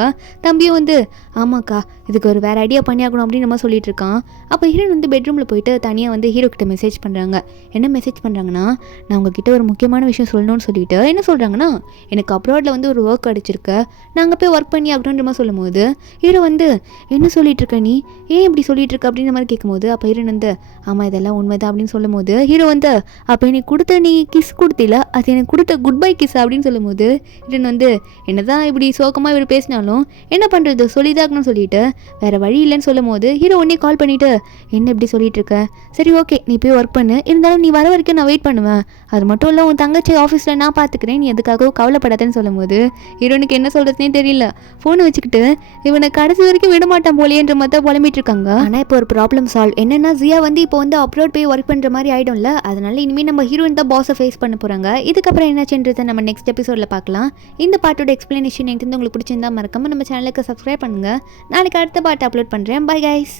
தம்பியும் வந்து ஆமாக்கா இதுக்கு ஒரு வேறு ஐடியா பண்ணியாகணும் அப்படின்னு நம்ம சொல்லிட்டு இருக்கான். அப்போ ஹீரோயின் வந்து பெட்ரூமில் போயிட்டு தனியாக வந்து ஹீரோ கிட்ட மெசேஜ் பண்ணுறாங்க. என்ன மெசேஜ் பண்ணுறாங்கன்னா நான் உங்ககிட்ட ஒரு முக்கியமான விஷயம் சொல்லணும்னு சொல்லிட்டு என்ன சொல்கிறாங்கன்னா எனக்கு அப்ராடில் வந்து ஒரு ஒர்க் அடிச்சிருக்க நாங்கள் போய் ஒர்க் பண்ணி அப்படின்ற மாதிரி சொல்லும்போது ஹீரோ வந்து என்ன சொல்லிட்டு இருக்க நீ ஏன் இப்படி சொல்லிட்டு இருக்க அப்படின்ற மாதிரி கேட்கும்போது அப்போ ஹீரோயின் வந்து ஆமாம் இதெல்லாம் உண்மைதான் அப்படின்னு சொல்லும்போது ஹீரோ வந்து அப்போ எனக்கு கொடுத்த நீ கிஸ் கொடுத்தில அது எனக்கு கொடுத்த குட் பை கிஸ் அப்படின்னு சொல்லும்போது ஹீரோயின் வந்து என்னதான் இப்படி சோகமாக இவர் பேசினாலும் இருந்தாலும் என்ன பண்ணுறது சொல்லிதாகணும்னு சொல்லிட்டு வேறு வழி இல்லைன்னு சொல்லும் போது ஹீரோ உடனே கால் பண்ணிவிட்டு என்ன இப்படி சொல்லிட்டு இருக்க, சரி ஓகே நீ போய் ஒர்க் பண்ணு, இருந்தாலும் நீ வர வரைக்கும் நான் வெயிட் பண்ணுவேன், அது மட்டும் இல்லை உன் தங்கச்சி ஆஃபீஸில் நான் பார்த்துக்கிறேன், நீ எதுக்காகவும் கவலைப்படாதேன்னு சொல்லும் போது ஹீரோனுக்கு என்ன சொல்கிறதுனே தெரியல. ஃபோனை வச்சுக்கிட்டு இவனை கடைசி வரைக்கும் விட மாட்டான் போலேன்ற மாதிரி தான் புலம்பிட்டு இருக்காங்க. ஆனால் இப்போ ஒரு ப்ராப்ளம் சால்வ் என்னன்னா ஜியா வந்து இப்போ வந்து அப்ரோட் போய் ஒர்க் பண்ணுற மாதிரி ஆகிடும்ல, அதனால இனிமேல் நம்ம ஹீரோயின் தான் பாஸை ஃபேஸ் பண்ண போகிறாங்க. இதுக்கப்புறம் என்னாச்சுன்றதை நம்ம நெக்ஸ்ட் எபிசோடில் பார்க்கலாம். இந்த பாட்டோட எக்ஸ்பிளனேஷன் எனக்கு உங்களுக்கு பிடிச்சிருந்தா மறக்காம நம்ம சேனலுக்கு சப்ஸ்கிரைப் பண்ணுங்கள். நாளைக்கு அடுத்த பாட்டு அப்லோட் பண்ணுறேன். Bye guys.